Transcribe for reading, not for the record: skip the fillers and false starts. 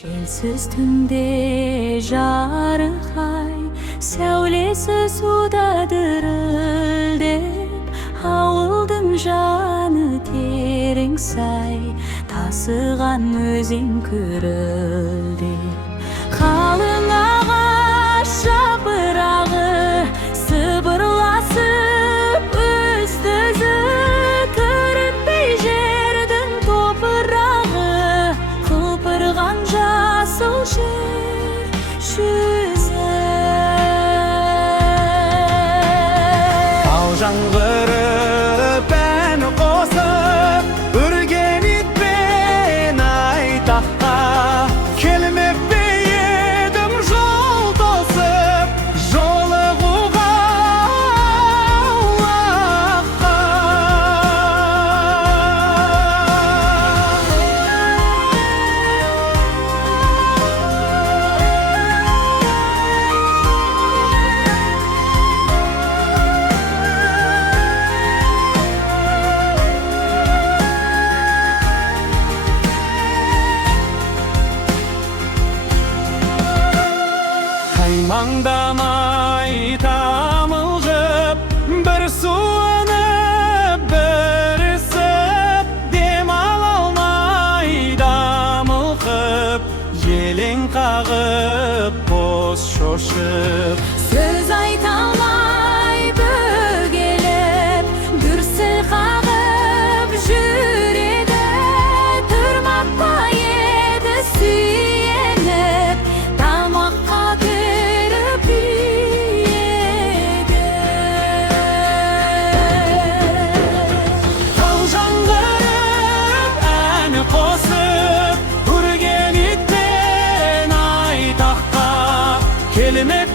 Jelsiz tünde jarık ay, Səulesi suda dırıldep, Havıldın janı tereң say, Tasıgan özün kürüldep. Kalın ağaç yapırağı, Sıbırlasıp üstüzü, Körütpey жердің toprağı, Kılpırgan жасыл жер жүзі. Ал жаңғырып ән қосып, үрген итпен айтаққа, келмеп пе едім жол тосып, жолығуға Аллахқа. Маңдамай тамылжып, бір суынып, бір ісіп, дем ала алмай дамылқып, елең қағып, бос шошып. Söz aytalmay bögelip, Дүрсіл қағып жүреді, Тұрмаппа еді сүйеніп, Тамаққа кіріп еді. Ал жаңғырып ән қосып, үрген итпен айтаққа, келмеп